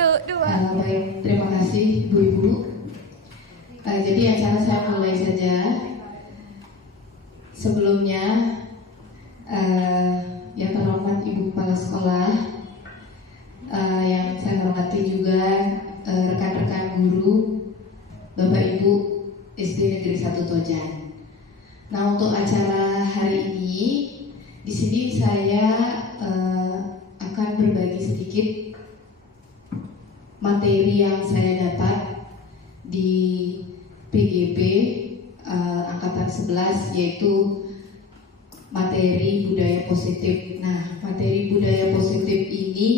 Baik, terima kasih Ibu-Ibu. Jadi acara saya mulai saja. Sebelumnya, yang terhormat Ibu Kepala Sekolah, yang saya hormati juga rekan-rekan guru, Bapak Ibu SD Negeri 1 Tojan. Nah, untuk acara hari ini, di sini saya akan berbagi sedikit materi yang saya dapat di PGP Angkatan 11, yaitu materi budaya positif. Nah, materi budaya positif ini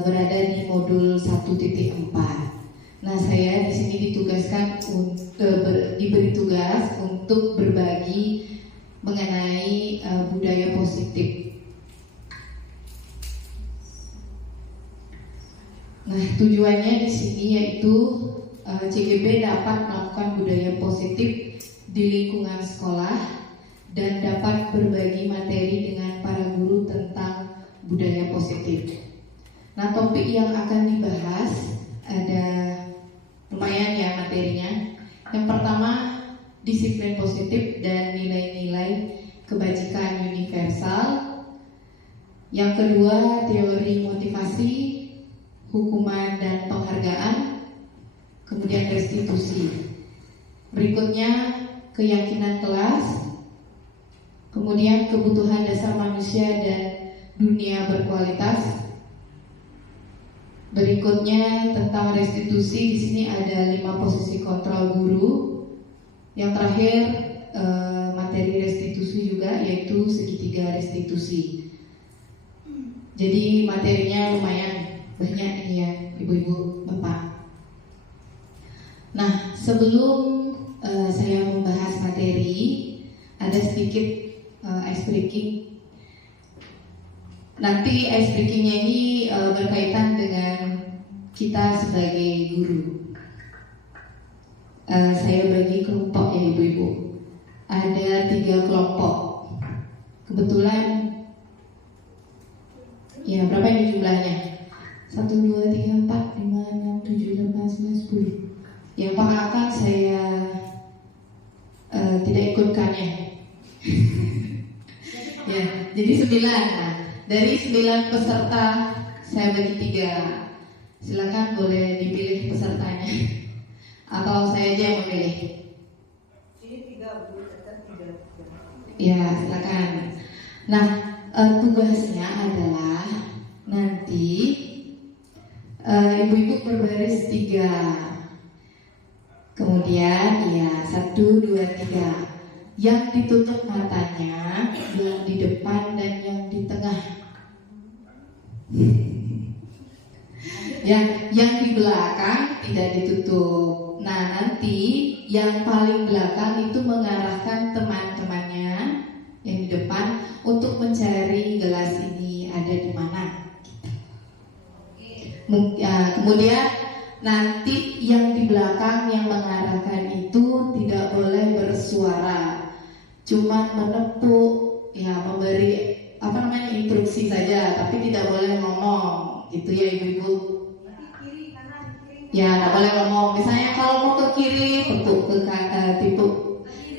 berada di modul 1.4. Nah, saya di sini diberi tugas untuk berbagi mengenai budaya positif. Nah, tujuannya di sini yaitu CGP dapat melakukan budaya positif di lingkungan sekolah dan dapat berbagi materi dengan para guru tentang budaya positif. Nah, topik yang akan dibahas ada lumayan ya materinya. Yang pertama, disiplin positif dan nilai-nilai kebajikan universal. Yang kedua, teori motivasi, hukuman dan penghargaan. Kemudian restitusi. Berikutnya, keyakinan kelas. Kemudian kebutuhan dasar manusia dan dunia berkualitas. Berikutnya tentang restitusi, di sini ada 5 posisi kontrol guru. Yang terakhir materi restitusi juga, yaitu segitiga restitusi. Jadi materinya lumayan banyak ini ya, Ibu-Ibu, Bapak. Nah, sebelum saya membahas materi, ada sedikit ice breaking. Nanti ice breakingnya ini berkaitan dengan kita sebagai guru. Saya bagi kelompok ya Ibu-Ibu. Ada 3 kelompok. Kebetulan ya, berapa ini jumlahnya? 1, 2, 3, 4, 5, 6, 7, 8, 9, 10. Yang Pak Akang saya tidak ikutkannya. Ya, jadi 9. Nah, dari 9 peserta saya bagi 3. Silakan boleh dipilih pesertanya. Atau saya aja yang memilih. Ini 3, Bu, 3. Ya, silakan. Nah, tugasnya adalah nanti Ibu-Ibu berbaris 3. Kemudian ya 1, 2, 3. Yang ditutup matanya, yang di depan dan yang di tengah. Yang di belakang tidak ditutup. Nah, nanti yang paling belakang itu mengarahkan teman-temannya yang di depan untuk mencari gelas ini ada di mana. Kemudian nanti yang di belakang yang mengarahkan itu tidak boleh bersuara, cuma menepuk, ya memberi instruksi saja, tapi tidak boleh ngomong, gitu ya Ibu-Ibu. Ya, tidak boleh ngomong. Misalnya kalau mau ke kiri, tepuk ke tipu,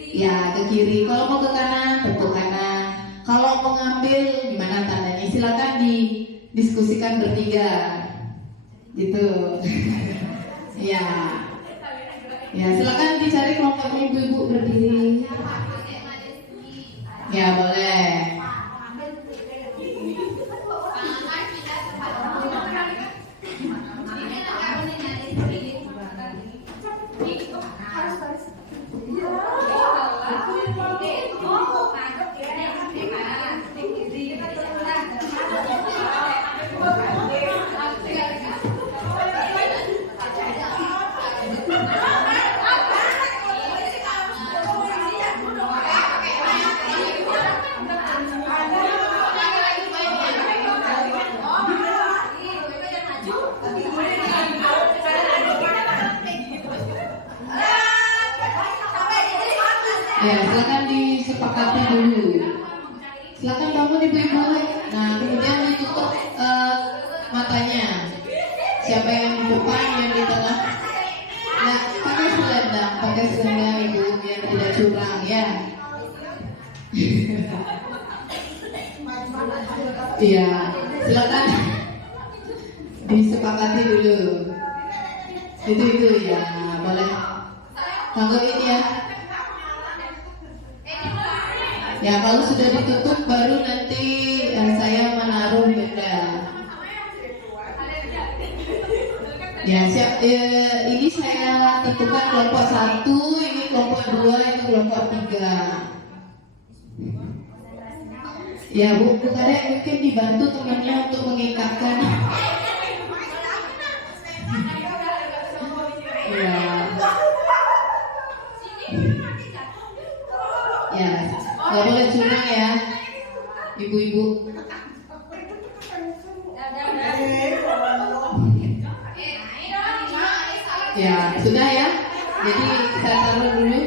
ya ke kiri. Kalau mau ke kanan, tepuk kanan. Kalau mau ngambil, gimana tandanya? Silakan didiskusikan bertiga. Gitu. Ya. Ya, silakan dicari kelompoknya Ibu-Ibu berdiri. Ya, boleh. Ya, silakan disepakati dulu. Silakan bangun Ibu-Ibu. Nah, kemudian ditutup mata pakai seragam ibu biar tidak curang ya. Iya, silakan disepakati dulu. Itu ya, boleh. Tangguh ini ya. Ya kalau sudah ditutup baru nanti saya menaruh benda. Ya siap. Ini saya tentukan kelompok 1, ini kelompok 2, itu kelompok 3. Ya Bu Kadek mungkin dibantu temannya untuk mengikatkan. Ya. Ya, nggak boleh curang ya, ibu-ibu. Ya, sudah ya. Jadi kita taruh dulu.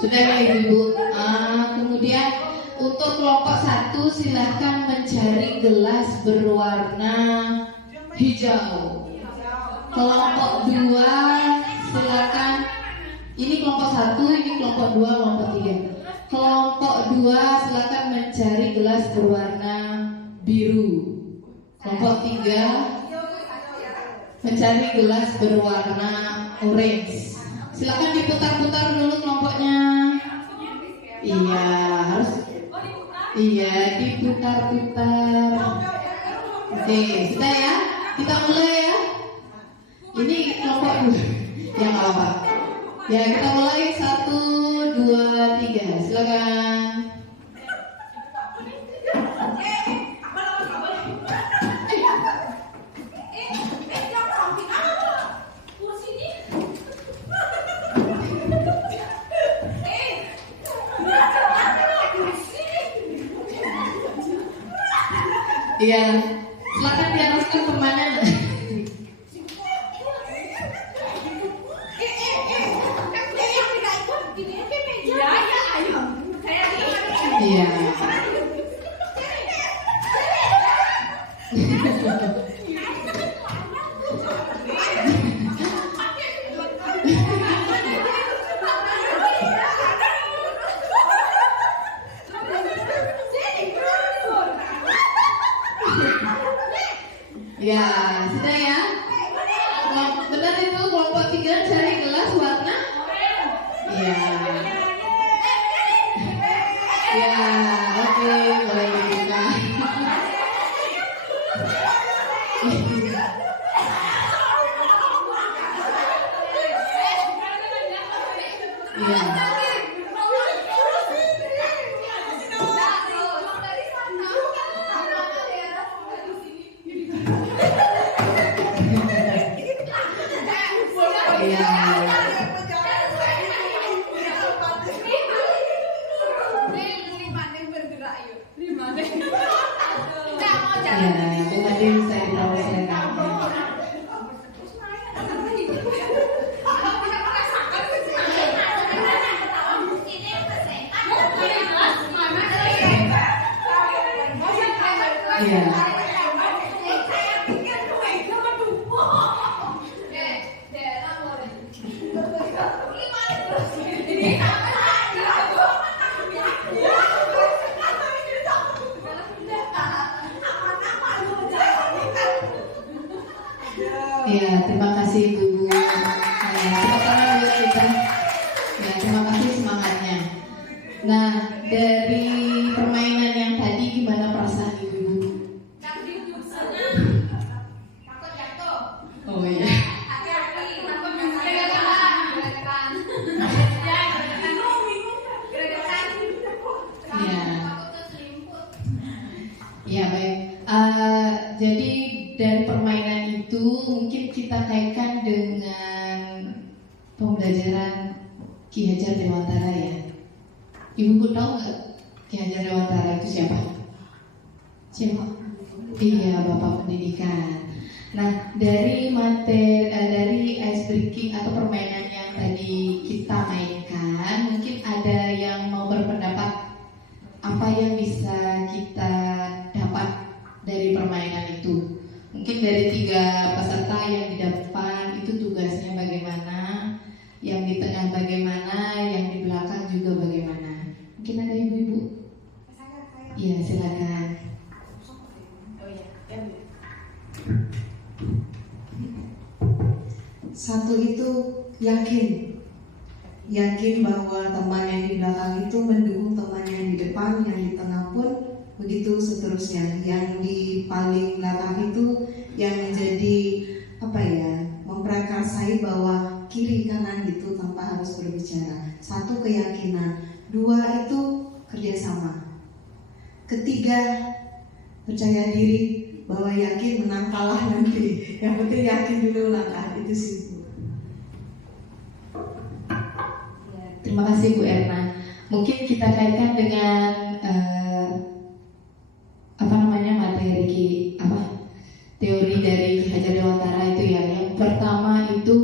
Sudah ya ibu-ibu. Kemudian untuk kelompok 1 silahkan mencari gelas berwarna hijau. Kelompok 2 silakan. Ini kelompok 1, ini kelompok 2, kelompok 3. Kelompok 2 silakan mencari gelas berwarna biru. Kelompok 3 mencari gelas berwarna orange. Silakan diputar-putar dulu kelompoknya. Iya, harus. Iya, diputar-putar. Oke, sudah ya. Kita mulai ya. Ini kelompok 2. Ya nggak apa. Ya kita mulai 1, 2, 3. Silakan. Iya, silakan diarahkan kemana? Iya. Ya, sudah ya. Benar itu kelompok 3 cari gelas warna. Ya. Ya, oke, boleh dibuka. Ya. Ya, terima kasih Ibu. Tepuk tangan buat kita. Ya, terima kasih semangatnya. Nah, dari permainan yang tadi gimana perasaan Ibu? Oh iya. Ya, baik. Jadi dari permainan itu mungkin kita kaitkan dengan pembelajaran Ki Hajar Dewantara ya. Ibu tahu nggak Ki Hajar Dewantara itu siapa? Siapa? Iya, Bapak Pendidikan. Nah, dari dari ice breaking atau permainan yang tadi kita mainkan, mungkin ada yang mau berpendapat apa yang bisa kita dapat dari permainan itu. Mungkin dari 3 peserta yang di depan itu tugasnya bagaimana, yang di tengah bagaimana, yang di belakang juga bagaimana. Mungkin ada ibu-ibu? Iya, silakan. Satu itu yakin bahwa teman yang di belakang itu mendukung teman yang di depan, yang di tengah pun begitu seterusnya. Yang di paling belakang itu yang menjadi memprakarsai bahwa kiri kanan gitu tanpa harus berbicara. 1 keyakinan, 2 itu kerjasama, 3 percaya diri bahwa yakin menang kalah nanti. Yang penting yakin dulu langkah itu sih. Terima kasih Bu Erna. Mungkin kita kaitkan dengan teori dari Ki Hajar Dewantara itu ya. Yang pertama itu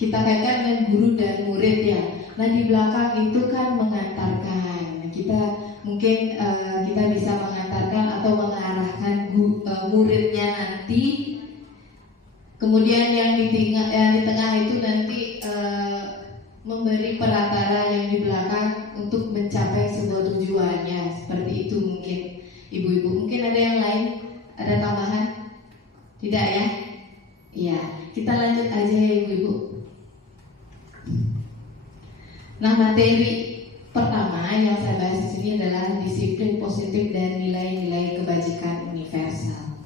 kita kaitkan dengan guru dan murid ya. Nah di belakang itu kan mengantarkan. Kita mungkin kita bisa mengantarkan atau mengarahkan muridnya nanti. Kemudian yang di tengah itu nanti memberi perantara yang di belakang untuk mencapai sebuah tujuannya. Seperti itu mungkin ibu-ibu. Mungkin ada yang lain? Ada tambahan? Tidak ya? Iya, kita lanjut aja ya ibu-ibu. Nah, materi pertama yang saya bahas di sini adalah disiplin positif dan nilai-nilai kebajikan universal.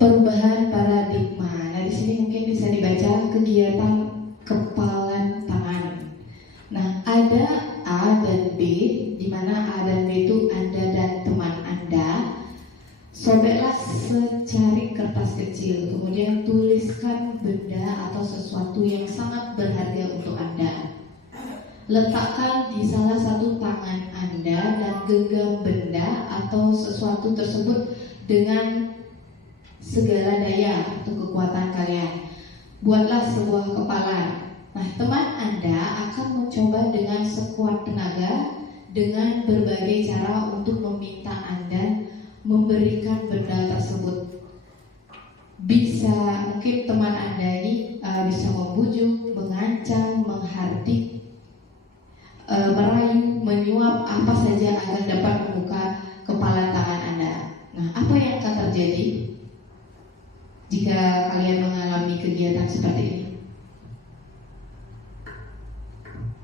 Perubahan paradigma. Nah, di sini mungkin bisa dibaca kegiatan kepalan tangan. Nah, ada A dan B, di mana A dan B itu Anda dan teman Anda. Sobeklah secari kertas kecil, kemudian tuliskan benda atau sesuatu yang sangat berharga untuk Anda. Letakkan di salah satu tangan Anda dan genggam benda atau sesuatu tersebut dengan segala daya atau kekuatan kalian. Buatlah sebuah kepalan. Nah, teman Anda akan mencoba dengan sekuat tenaga dengan berbagai cara untuk meminta Anda memberikan benda tersebut. Bisa mungkin teman Anda ini bisa membujuk, mengancam, menghardik, merayu, menyuap, apa saja agar dapat membuka kepalan tangan Anda. Nah, apa yang akan terjadi jika kalian mengalami kegiatan seperti ini?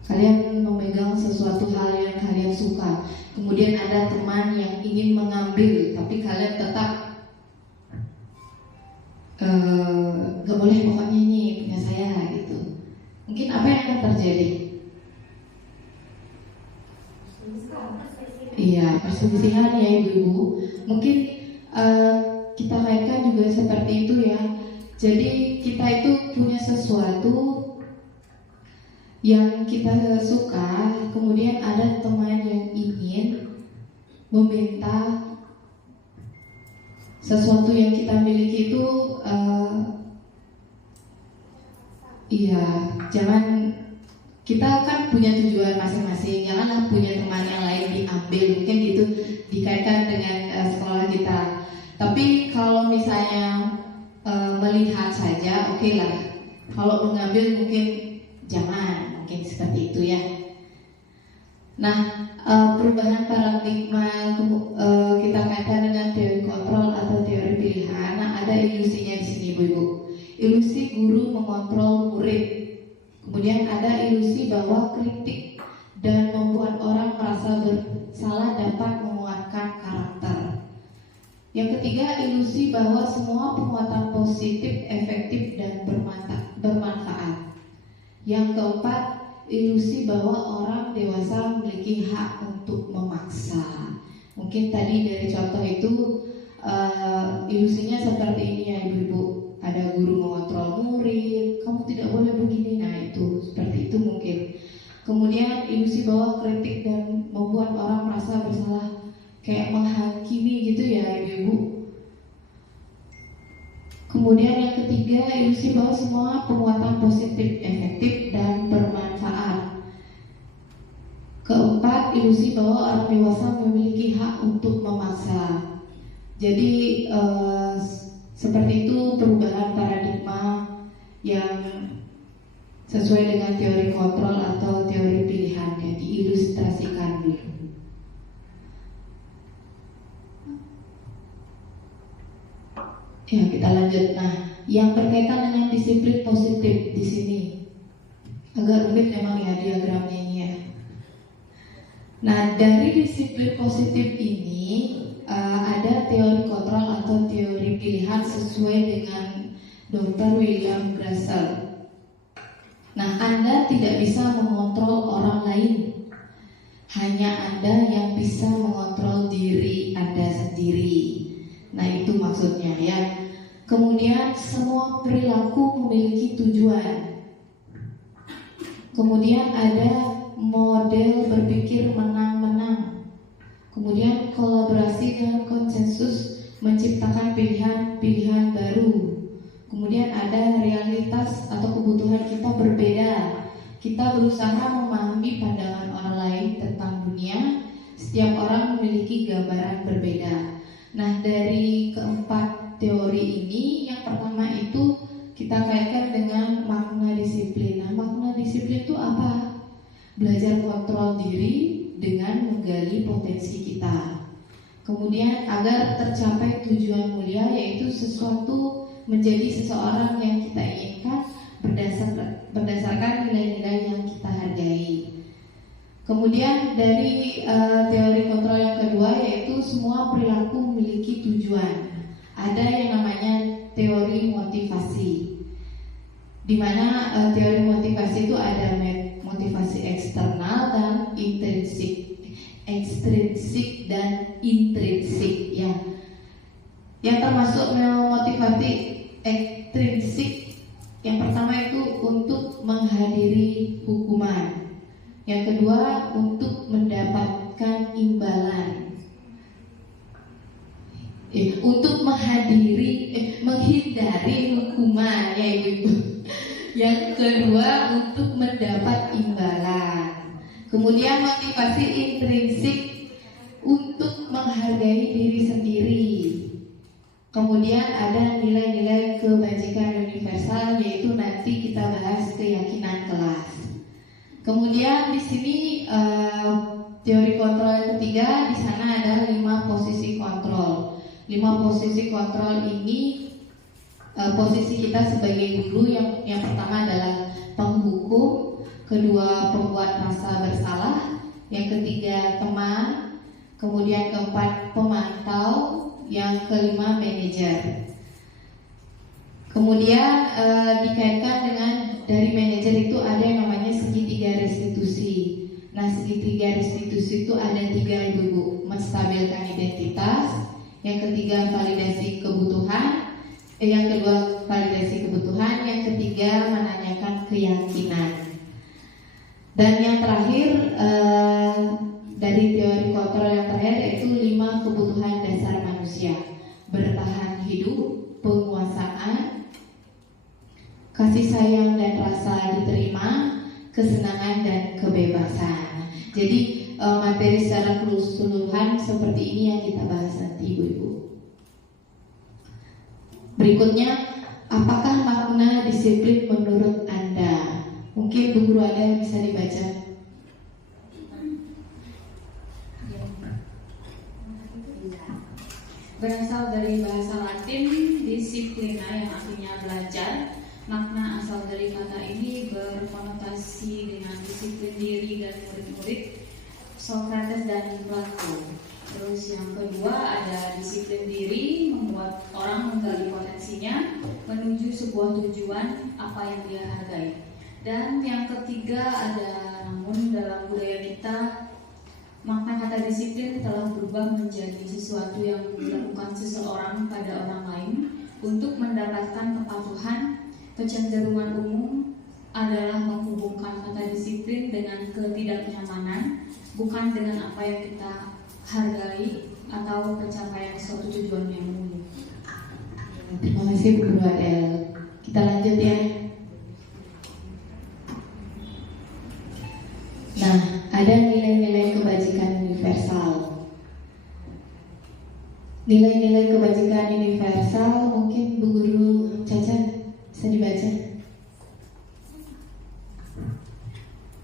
Kalian memegang sesuatu hal yang kalian suka, kemudian ada teman yang ingin mengambil, tapi kalian tetap gak boleh, pokoknya ini punya saya gitu. Mungkin apa yang akan terjadi? Iya, perselisihan ya ibu-ibu. Mungkin kita kaitkan juga seperti itu ya. Jadi kita itu punya sesuatu yang kita suka, kemudian ada teman yang ingin meminta sesuatu yang kita miliki itu, jangan, kita kan punya tujuan masing-masing, janganlah punya teman yang lain diambil, mungkin gitu dikaitkan dengan sekolah kita. Tapi kalau misalnya melihat saja, oke lah. Kalau mengambil mungkin jangan, mungkin seperti itu ya. Nah, perubahan paradigma kita kaitkan dengan teori kontrol atau teori pilihan. Nah, ada ilusinya di sini, ibu-ibu. Ilusi guru mengontrol murid. Kemudian ada ilusi bahwa kritik dan membuat orang merasa bersalah dapat menguatkan karakter. Yang ketiga, ilusi bahwa semua penguatan positif, efektif, dan bermanfaat. Yang keempat, ilusi bahwa orang dewasa memiliki hak untuk memakai. mungkin tadi dari contoh itu ilusinya seperti ini ya ibu-ibu. Ada guru mengontrol murid, kamu tidak boleh begini. Nah itu seperti itu mungkin. Kemudian ilusi bahwa kritik dan membuat orang merasa bersalah, kayak menghakimi gitu ya ibu-ibu. Kemudian yang ketiga, ilusi bahwa semua penguatan positif, efektif, dan bermanfaat. Keempat, ilusi bahwa orang dewasa memiliki hak untuk memaksa. Jadi seperti itu perubahan paradigma yang sesuai dengan teori kontrol atau teori pilihan yang diilustrasikan dulu. Ya, kita lanjut. Nah, yang berkaitan dengan disiplin positif di sini agak rumit memang ya diagramnya ini ya. Nah, dari disiplin positif ini ada teori kontrol atau teori pilihan sesuai dengan Dr. William Glasser. Nah, Anda tidak bisa mengontrol orang lain, hanya Anda yang bisa mengontrol diri Anda sendiri. Nah, itu maksudnya ya. Kemudian semua perilaku memiliki tujuan. Kemudian ada model berpikir menang-menang. Kemudian kolaborasi dan konsensus menciptakan pilihan-pilihan baru. Kemudian ada realitas atau kebutuhan kita berbeda. Kita berusaha memahami pandangan orang lain tentang dunia. Setiap orang memiliki gambaran berbeda. Nah, dari keempat teori ini, yang pertama itu kita kaitkan dengan makna disiplin. Nah, makna disiplin itu apa? Belajar kontrol diri dengan menggali potensi kita. Kemudian agar tercapai tujuan mulia, yaitu sesuatu menjadi seseorang yang kita inginkan berdasarkan nilai-nilai yang kita hargai. Kemudian dari teori kontrol yang kedua, yaitu semua perilaku memiliki tujuan. Ada yang namanya teori motivasi, di mana teori motivasi itu ada motivasi eksternal dan ekstrinsik dan intrinsik ya. Yang termasuk motivasi ekstrinsik, yang pertama itu untuk menghadiri hukuman. Yang kedua, untuk mendapatkan imbalan. Untuk menghindari hukuman ya ibu-ibu. Yang kedua, untuk mendapat imbalan. Kemudian motivasi intrinsik, untuk menghargai diri sendiri. Kemudian ada nilai-nilai kebajikan universal, yaitu nanti kita bahas keyakinan kelas. Kemudian di sini teori kontrol yang ketiga, di sana ada 5 posisi kontrol. 5 posisi kontrol ini posisi kita sebagai guru yang pertama adalah penghukum, kedua pembuat rasa bersalah, yang ketiga teman, kemudian keempat pemantau, yang kelima manajer. Kemudian dikaitkan dengan dari manajer itu ada yang namanya segitiga restitusi. Nah, segitiga restitusi itu ada 3 ibu-ibu: menstabilkan identitas, yang ketiga validasi kebutuhan, yang kedua validasi kebutuhan, yang ketiga menanyakan keyakinan. Dan yang terakhir dari teori kontrol yang terakhir yaitu 5 kebutuhan dasar manusia: bertahan hidup, penguasaan, kasih sayang dan rasa diterima, kesenangan dan kebebasan. Jadi materi secara keseluruhan seperti ini yang kita bahas nanti ibu-ibu. Berikutnya, apakah makna disiplin menurut Anda? Mungkin Bu Guru ada yang bisa dibaca. Berasal dari bahasa Latin disciplina yang artinya belajar. Makna asal dari kata ini berkonotasi dengan disiplin diri dan murid-murid Socrates dan Plato. Terus yang kedua ada disiplin diri, membuat orang menggali potensinya menuju sebuah tujuan apa yang dia hargai. Dan yang ketiga ada, namun dalam budaya kita makna kata disiplin telah berubah menjadi sesuatu yang dilakukan seseorang pada orang lain untuk mendapatkan kepatuhan. Kecenderungan umum adalah menghubungkan kata disiplin dengan ketidaknyamanan, bukan dengan apa yang kita hargai atau pencapaian suatu tujuan yang mulia. Terima kasih Bu Adel. Kita lanjut ya. Nah, ada nilai-nilai kebajikan universal. Nilai-nilai kebajikan universal mungkin Bu Guru Caca bisa dibaca.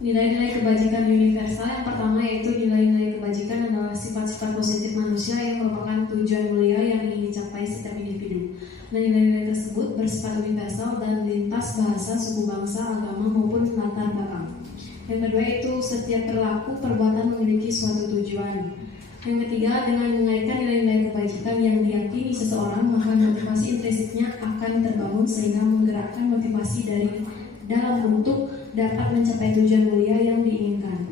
Nilai-nilai kebajikan universal yang pertama yaitu nilai-nilai kebajikan adalah sifat-sifat positif manusia yang merupakan tujuan mulia yang ingin dicapai setiap individu. Nah, nilai-nilai tersebut bersifat universal dan lintas bahasa, suku bangsa, agama maupun latar belakang. Yang kedua itu setiap perilaku perbuatan memiliki suatu tujuan. Yang ketiga, dengan mengaitkan nilai-nilai kebajikan yang diyakini seseorang, maka motivasi intrinsiknya akan terbangun sehingga menggerakkan motivasi dari dalam bentuk dapat mencapai tujuan mulia yang diinginkan.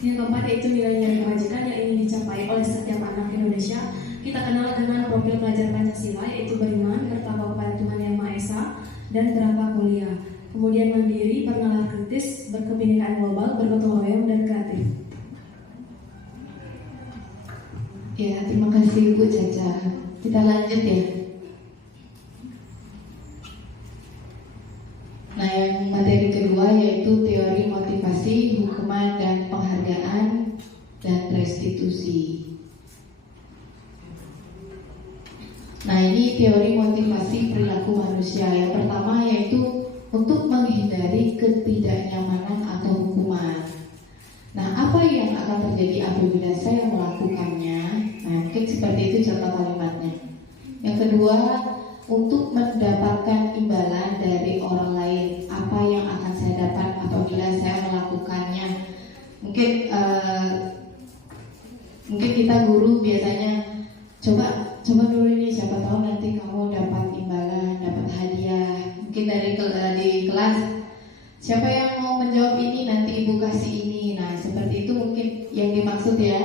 Yang keempat yaitu nilai-nilai kebajikan yang ingin dicapai oleh setiap anak Indonesia. Kita kenal dengan profil pelajar Pancasila, yaitu beriman, bertakwa kepada Tuhan Yang Maha Esa, dan berakhlak mulia. Kemudian mandiri, bernalar kritis, berkebinekaan global, bergotong royong, dan kreatif. Ya, terima kasih Bu Caca. Kita lanjut ya. Nah, yang materi kedua yaitu teori motivasi, hukuman dan penghargaan dan restitusi. Nah, ini teori motivasi perilaku manusia. Yang pertama yaitu untuk menghindari ketidaknyamanan atau hukuman. Nah, apa yang akan terjadi apabila saya melakukannya? Nah, mungkin seperti itu contoh kalimatnya. Yang kedua, untuk mendapatkan imbalan dari orang lain. Apa yang akan saya dapat apabila saya melakukannya? Mungkin kita guru biasanya coba dulu ini, siapa tahu nanti kamu dapat imbalan, dapat hadiah. Mungkin di kelas, siapa yang mau menjawab ini nanti ibu kasih ini. Nah, seperti itu mungkin yang dimaksud ya.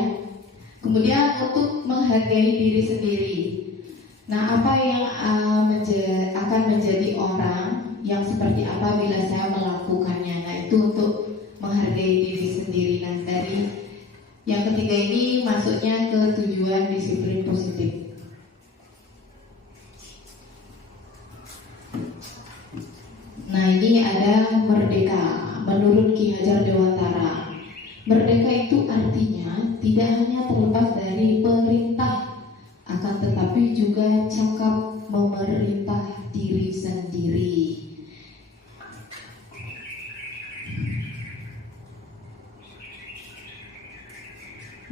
Kemudian untuk menghargai diri sendiri. Nah, apa yang akan menjadi orang yang seperti apa bila saya melakukannya? Nah, itu untuk menghargai diri sendiri. Nah, dari yang ketiga ini masuknya ke tujuan disiplin positif. Nah, ini ada merdeka menurut Ki Hajar Dewantara. Merdeka itu artinya tidak hanya terlepas dari perintah, akan tetapi juga cakap memerintah diri sendiri.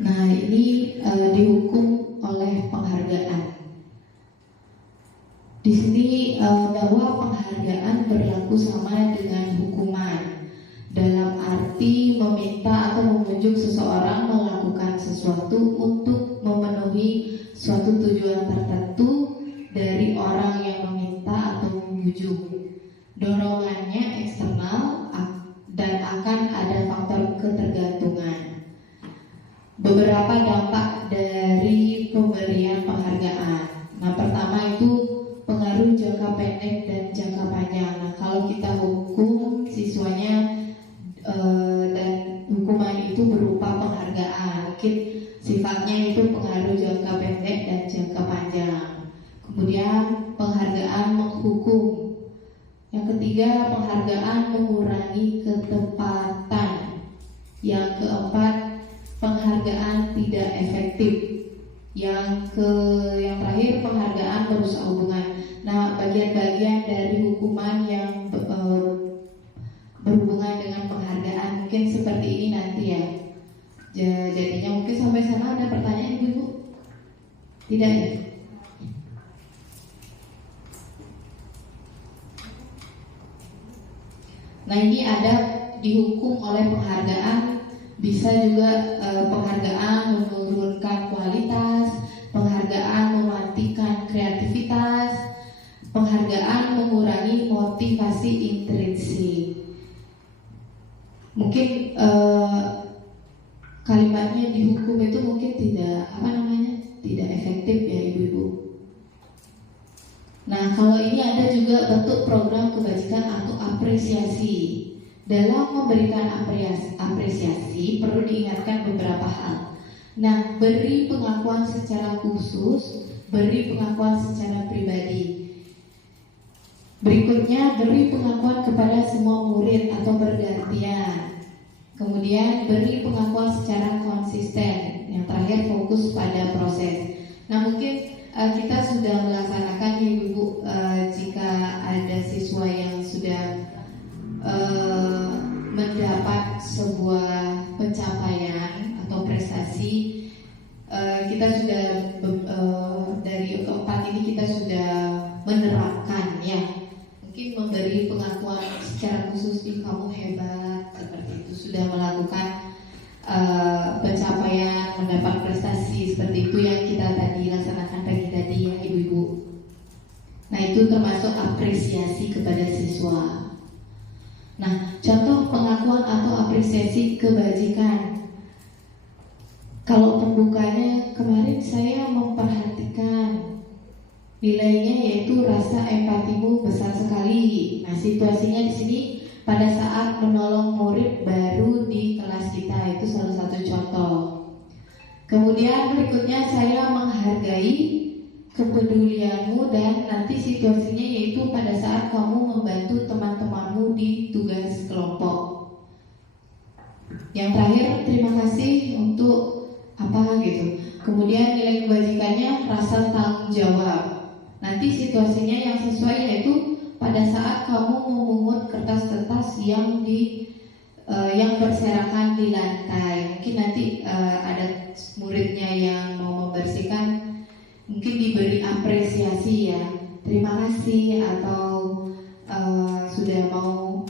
Nah, ini dihukum oleh penghargaan. Di sini bahwa penghargaan berlaku sama dengan hukuman, dalam arti meminta atau membujuk seseorang melakukan sesuatu untuk memenuhi suatu tujuan tertentu dari orang yang meminta atau membujuk. Dorongannya eksternal dan akan ada faktor ketergantungan. Beberapa dampak dari pemberian penghargaan. Nah, pertama itu pengaruh jangka pendek dan jangka panjang. Nah, kalau kita hukum siswanya dan hukuman itu berupa penghargaan, mungkin sifatnya itu pengaruh jangka pendek dan jangka panjang. Kemudian penghargaan menghukum. Yang ketiga, penghargaan mengurangi ketepatan. Yang keempat, penghargaan tidak efektif. Yang terakhir, penghargaan merusak hubungan. Nah, bagian-bagian dari hukuman yang berhubungan dengan penghargaan mungkin seperti ini nanti ya. Jadinya mungkin sampai sana ada pertanyaan Ibu? Tidak ya? Nah, ini ada dihukum oleh penghargaan. Bisa juga penghargaan menurunkan kualitas, penghargaan mematikan kreativitas, penghargaan mengurangi motivasi intrinsik. Mungkin kalimatnya dihukum hukum itu mungkin tidak efektif ya ibu-ibu. Nah, kalau ini ada juga bentuk program kebajikan atau apresiasi. Dalam memberikan apresiasi perlu diingatkan beberapa hal. Nah, beri pengakuan secara khusus, beri pengakuan secara pribadi. Berikutnya, beri pengakuan kepada semua murid atau bergantian. Kemudian, beri pengakuan secara konsisten. Yang terakhir, fokus pada proses. Nah, mungkin kita sudah melaksanakan ibu-ibu, jika ada siswa yang sudah mendapat sebuah pencapaian atau prestasi, kita sudah dari keempat ini kita sudah menerapkan ya, mungkin memberi pengakuan secara khusus, kamu hebat, seperti itu, sudah melakukan pencapaian, mendapat prestasi seperti itu yang kita tadi laksanakan pagi tadi ya ibu-ibu. Nah, itu termasuk apresiasi kepada siswa. Nah, contoh pengakuan atau apresiasi kebajikan. Kalau pembukanya kemarin saya memperhatikan nilainya yaitu rasa empatimu besar sekali. Nah, situasinya di sini pada saat menolong murid baru di kelas kita, itu salah satu contoh. Kemudian berikutnya saya menghargai kepedulianmu, dan nanti situasinya yaitu pada saat kamu membantu teman-temanmu di tugas kelompok. Yang terakhir, terima kasih untuk apa gitu. Kemudian nilai kebajikannya rasa tanggung jawab. Nanti situasinya yang sesuai yaitu pada saat kamu memungut kertas-kertas yang berserakan di lantai. Mungkin nanti ada muridnya yang mau membersihkan, mungkin diberi apresiasi ya, terima kasih, atau sudah mau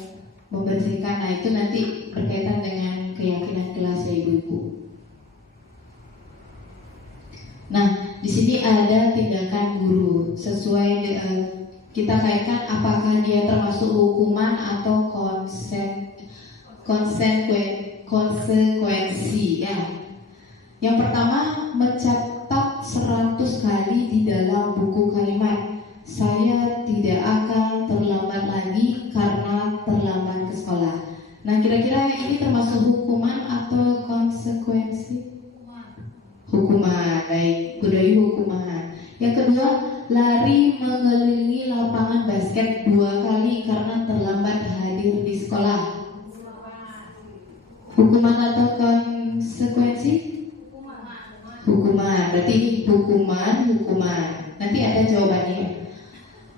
membersihkan. Nah, itu nanti berkaitan dengan keyakinan kelas ya ibu-ibu. Nah, di sini ada tindakan guru sesuai kita kaitkan apakah dia termasuk hukuman atau konsekuensi ya. Yang pertama, mencatat 100 kali di dalam buku kalimat, saya tidak akan terlambat lagi karena terlambat ke sekolah. Nah, kira-kira ini termasuk hukuman atau konsekuensi? Hukuman, baik, budaya hukuman. Yang kedua, lari mengelilingi lapangan basket 2 kali karena terlambat hadir di sekolah. Hukuman atau konsekuensi? Hukuman, berarti ini hukuman. Nanti ada jawabannya.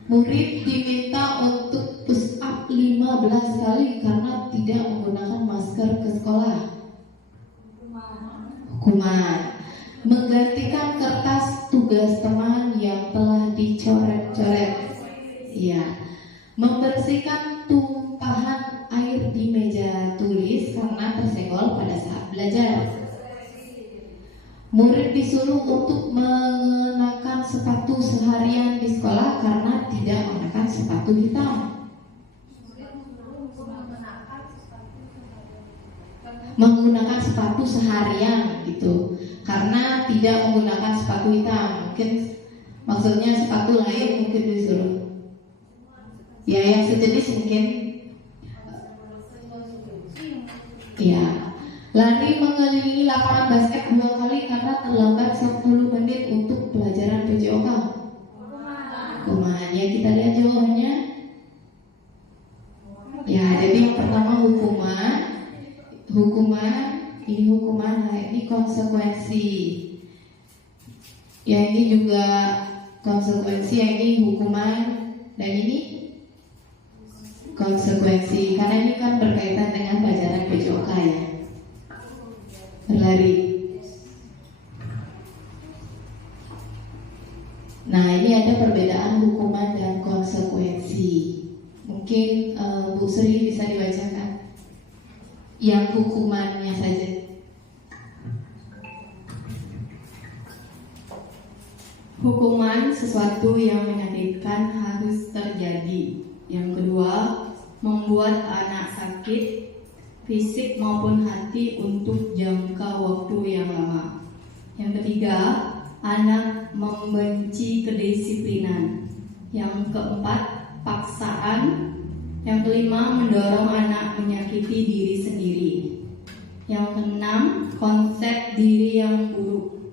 Murid diminta untuk push up 15 kali karena tidak menggunakan masker ke sekolah. Hukuman. Menggantikan kertas tugas teman yang telah dicoret-coret. Ya. Membersihkan tumpahan air di meja tulis karena tersenggol pada saat belajar. Murid disuruh untuk mengenakan sepatu seharian di sekolah karena tidak mengenakan sepatu hitam. Menggunakan sepatu seharian gitu, karena tidak menggunakan sepatu hitam. Mungkin maksudnya sepatu lain mungkin disuruh. Ya, yang sejenis mungkin. Ya. Lari mengelilingi lapangan basket 2 kali karena terlambat 10 menit untuk pelajaran PJOK. Hukuman. Ya, kita lihat jawabannya. Ya, jadi yang pertama hukuman, ini hukuman, nah ini konsekuensi. Ya, ini juga konsekuensi, ya ini hukuman, dan ini konsekuensi. Karena ini kan berkaitan dengan pelajaran PJOK ya. Berlari. Nah, ini ada perbedaan hukuman dan konsekuensi. Mungkin Bu Sri bisa dibacakan yang hukumannya saja. Hukuman sesuatu yang menyakitkan harus terjadi. Yang kedua, membuat anak sakit, fisik maupun hati untuk jangka waktu yang lama. Yang ketiga, anak membenci kedisiplinan. Yang keempat, paksaan. Yang kelima, mendorong anak menyakiti diri sendiri. Yang keenam, konsep diri yang buruk.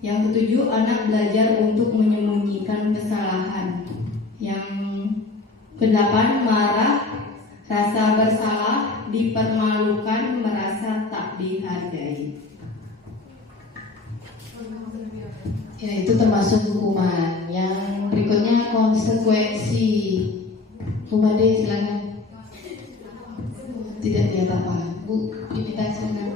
Yang ketujuh, anak belajar untuk menyembunyikan kesalahan. Yang kedelapan, marah, rasa bersalah, dipermalukan, merasa tak dihargai. Ya, itu termasuk hukuman. Yang berikutnya konsekuensi. Bu Made, silakan. Tidak lihat apa, Bu. Diminta silakan.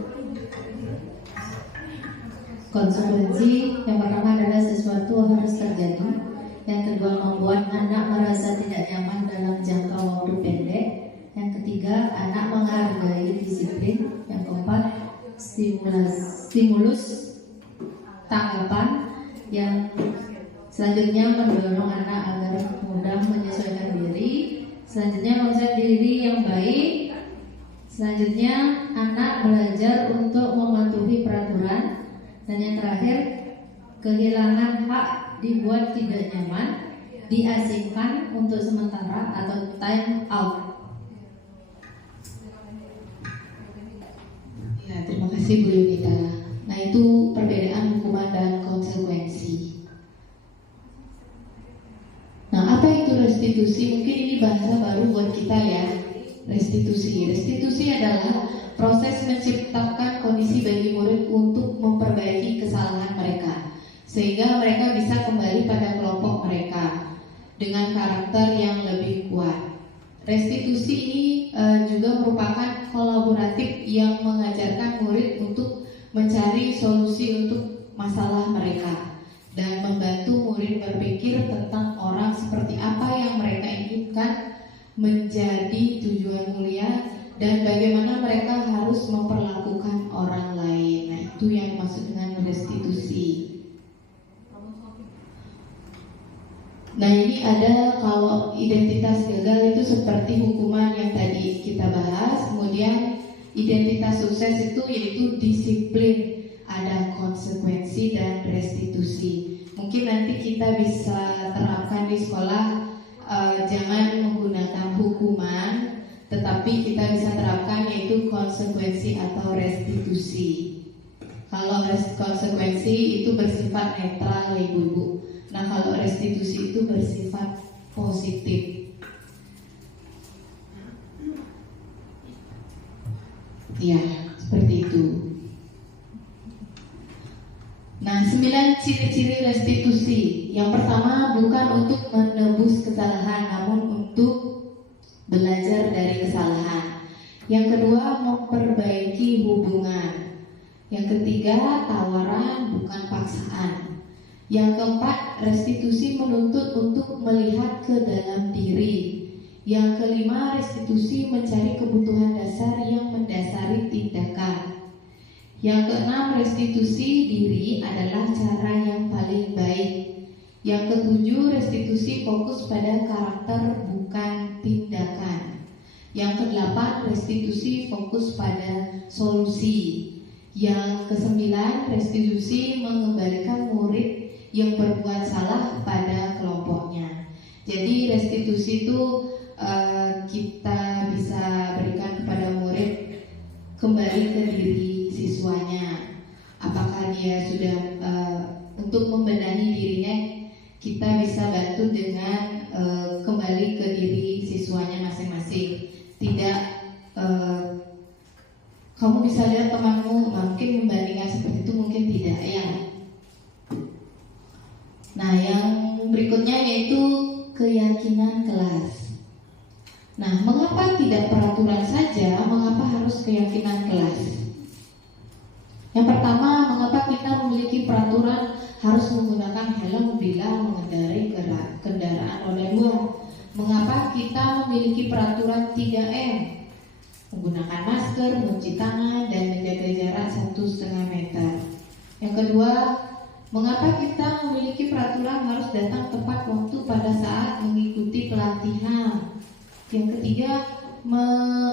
Konsekuensi yang pertama adalah sesuatu harus terjadi. Yang kedua, membuat anak merasa tidak nyaman dalam jangka waktu pendek. Yang ketiga, anak menghargai disiplin. Yang keempat, stimulus tanggapan. Yang selanjutnya, mendorong anak agar mudah menyesuaikan diri. Selanjutnya, konsep diri yang baik. Selanjutnya, anak belajar untuk mematuhi peraturan. Dan yang terakhir, kehilangan hak, dibuat tidak nyaman, diasingkan untuk sementara atau time out. Ya, terima kasih Bu Yunita. Nah, itu perbedaan hukuman dan konsekuensi. Nah, apa itu restitusi? Mungkin ini bahasa baru buat kita ya. Restitusi. Restitusi adalah proses menciptakan kondisi bagi murid untuk memperbaiki kesalahan mereka, sehingga mereka bisa kembali pada kelompok mereka dengan karakter yang lebih kuat. Restitusi ini juga merupakan kolaboratif yang mengajarkan murid untuk mencari solusi untuk masalah mereka dan membantu murid berpikir tentang orang seperti apa yang mereka inginkan menjadi tujuan mulia dan bagaimana mereka harus memperlakukan orang lain. Nah, itu yang dimaksud dengan restitusi. Nah, ini ada kalau identitas gagal itu seperti hukuman yang tadi kita bahas. Kemudian identitas sukses itu yaitu disiplin, ada konsekuensi dan restitusi. Mungkin nanti kita bisa terapkan di sekolah, jangan menggunakan hukuman, tetapi kita bisa terapkan yaitu konsekuensi atau restitusi. Kalau konsekuensi itu bersifat netral ya Ibu. Nah, kalau restitusi itu bersifat positif. Ya, seperti itu. Nah, 9 ciri-ciri restitusi. Yang pertama, bukan untuk menebus kesalahan, namun untuk belajar dari kesalahan. Yang kedua, memperbaiki hubungan. Yang ketiga, tawaran bukan paksaan. Yang keempat, restitusi menuntut untuk melihat ke dalam diri. Yang kelima, restitusi mencari kebutuhan dasar yang mendasari tindakan. Yang keenam, restitusi diri adalah cara yang paling baik. Yang ketujuh, restitusi fokus pada karakter bukan tindakan. Yang kedelapan, restitusi fokus pada solusi. Yang kesembilan, restitusi mengembalikan murid yang berbuat salah pada kelompoknya. Jadi restitusi itu kita bisa berikan kepada murid kembali ke diri siswanya. Apakah dia sudah untuk membenahi dirinya, kita bisa bantu dengan kembali ke diri siswanya masing-masing. Tidak kamu bisa lihat temanmu, mungkin membandingkan seperti itu mungkin tidak ya. Nah, yang berikutnya yaitu keyakinan kelas. Nah, mengapa tidak peraturan saja? Mengapa harus keyakinan kelas? Yang pertama, mengapa kita memiliki peraturan harus menggunakan helm bila mengendarai kendaraan roda 2? Mengapa kita memiliki peraturan 3M? Menggunakan masker, mencuci tangan, dan menjaga jarak 1,5 meter. Yang kedua, mengapa kita memiliki peraturan harus datang tepat waktu pada saat mengikuti pelatihan? Yang ketiga,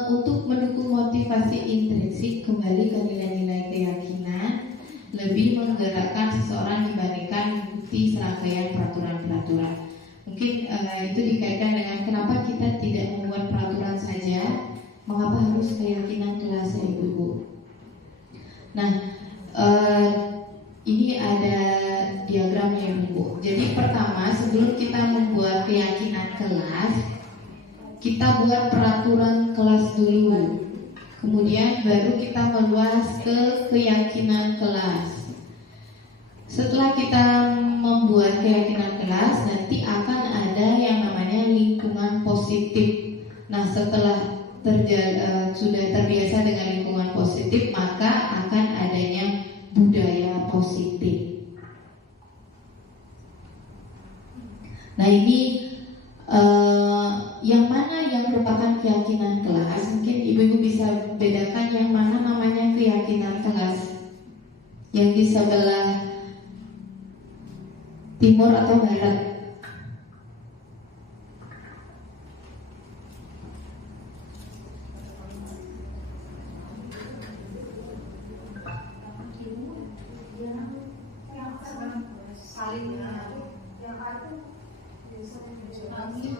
untuk mendukung motivasi intrinsik kembali ke nilai-nilai keyakinan, lebih menggerakkan seseorang dibandingkan mengikuti serangkaian peraturan-peraturan. Mungkin itu dikaitkan dengan kenapa kita tidak membuat peraturan saja, mengapa harus keyakinan kelas ya Ibu-Ibu. Nah, ini ada diagramnya Ibu. Jadi pertama, sebelum kita membuat keyakinan kelas, kita buat peraturan kelas dulu. Kemudian baru kita meluas ke keyakinan kelas. Setelah kita membuat keyakinan kelas, nanti akan ada yang namanya lingkungan positif. Nah, setelah sudah terbiasa dengan lingkungan positif, maka akan adanya budaya positif. Nah, ini yang mana yang merupakan keyakinan kelas? Mungkin Ibu-Ibu bisa bedakan yang mana namanya keyakinan kelas. Yang di sebelah timur atau barat?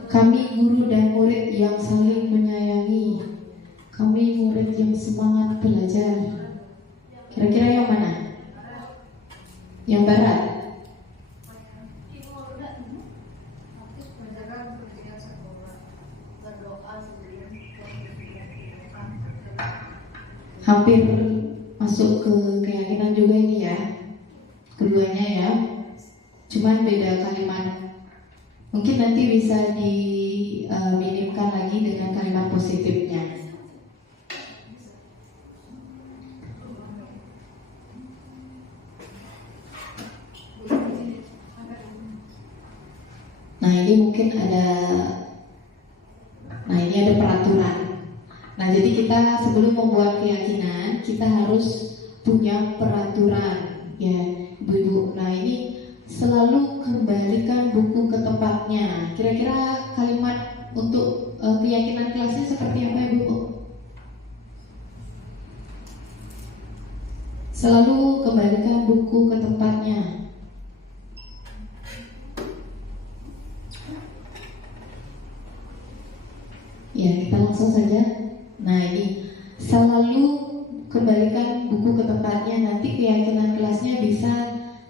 Kami guru dan murid yang saling menyayangi. Kami murid yang semangat belajar. Kira-kira yang mana? Yang barat? Hampir masuk ke keyakinan juga ini ya, keduanya ya, cuman beda kalimat. Mungkin nanti bisa diminimkan lagi dengan kalimat positifnya. Nah, ini mungkin ada, nah ini ada peraturan. Nah, jadi kita sebelum membuat keyakinan, kita harus punya peraturan, ya, Ibu-Ibu. Nah, ini selalu kembalikan buku ke tempatnya. Kira-kira kalimat untuk keyakinan kelasnya seperti apa, Ibu? Selalu kembalikan buku ke tempatnya. Ya, kita langsung saja. Nah, ini selalu kembalikan buku ke tempatnya. Nanti keyakinan kelasnya bisa